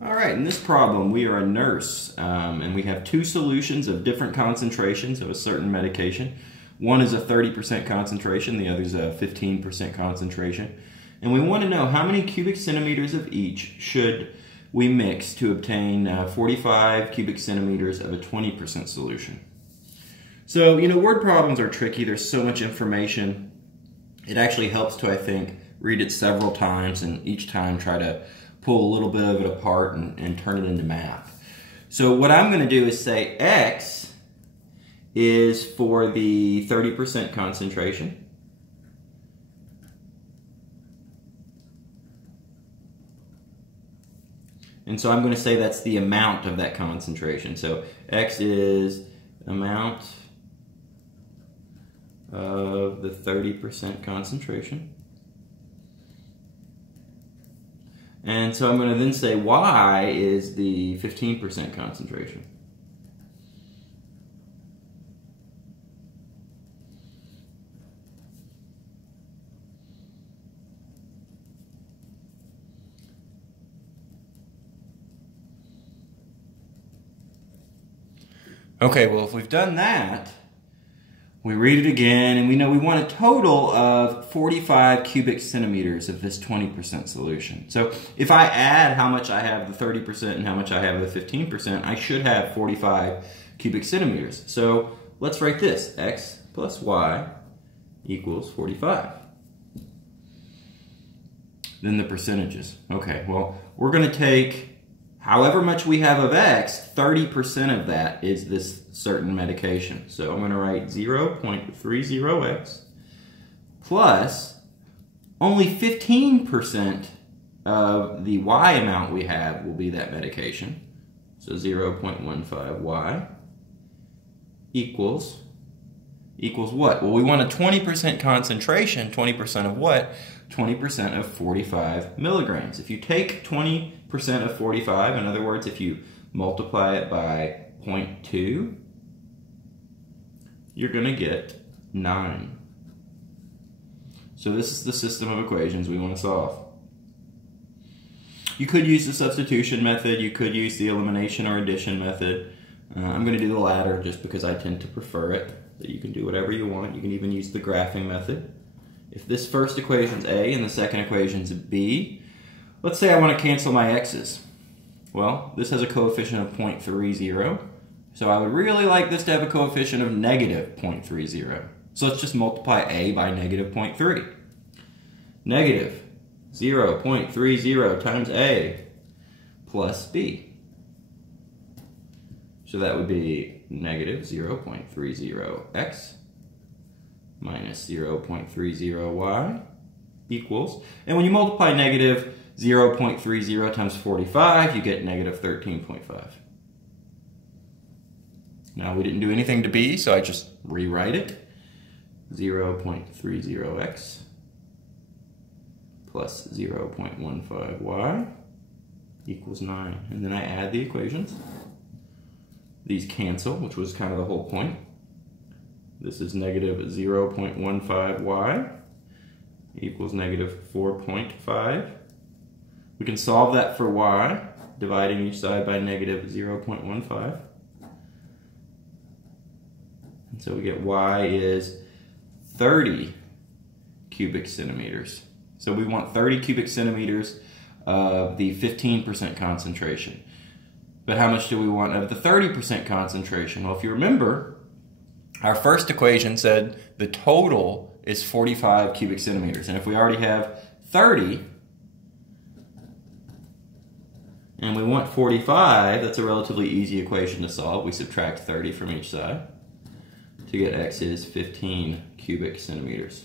All right, in this problem, we are a nurse, and we have two solutions of different concentrations of a certain medication. One is a 30% concentration, the other is a 15% concentration. And we want to know how many cubic centimeters of each should we mix to obtain 45 cubic centimeters of a 20% solution. So, word problems are tricky. There's so much information. It actually helps to, I think, read it several times and each time try to pull a little bit of it apart and turn it into math. So what I'm going to do is say X is for the 30% concentration. And so I'm going to say that's the amount of that concentration. So X is amount of the 30% concentration. And so I'm going to then say Y is the 15% concentration. Okay, well, if we've done that, we read it again, and we know we want a total of 45 cubic centimeters of this 20% solution. So if I add how much I have the 30% and how much I have the 15%, I should have 45 cubic centimeters. So let's write this. X plus Y equals 45. Then the percentages. Okay, well, we're going to take however much we have of X, 30% of that is this certain medication. So I'm going to write 0.30X plus only 15% of the Y amount we have will be that medication. So 0.15Y equals what? Well, we want a 20% concentration. 20% of what? 20% of 45 milligrams. If you take 20% of 45, in other words, if you multiply it by 0.2, you're going to get 9. So this is the system of equations we want to solve. You could use the substitution method, you could use the elimination or addition method. I'm going to do the latter just because I tend to prefer it. But you can do whatever you want. You can even use the graphing method. If this first equation is A and the second equation is B, let's say I want to cancel my x's. Well, this has a coefficient of 0.30, so I would really like this to have a coefficient of negative 0.30. So let's just multiply A by negative 0.3. Negative 0.30 times A plus B. So that would be negative 0.30x minus 0.30y equals, and when you multiply negative 0.30 times 45, you get negative 13.5. Now we didn't do anything to B, so I just rewrite it. 0.30x plus 0.15y equals 9. And then I add the equations. These cancel, which was kind of the whole point. This is negative 0.15y equals negative 4.5. We can solve that for y, dividing each side by negative 0.15. And so we get y is 30 cubic centimeters. So we want 30 cubic centimeters of the 15% concentration. But how much do we want of the 30% concentration? Well, if you remember, our first equation said the total is 45 cubic centimeters. And if we already have 30, and we want 45, that's a relatively easy equation to solve. We subtract 30 from each side to get X is 15 cubic centimeters.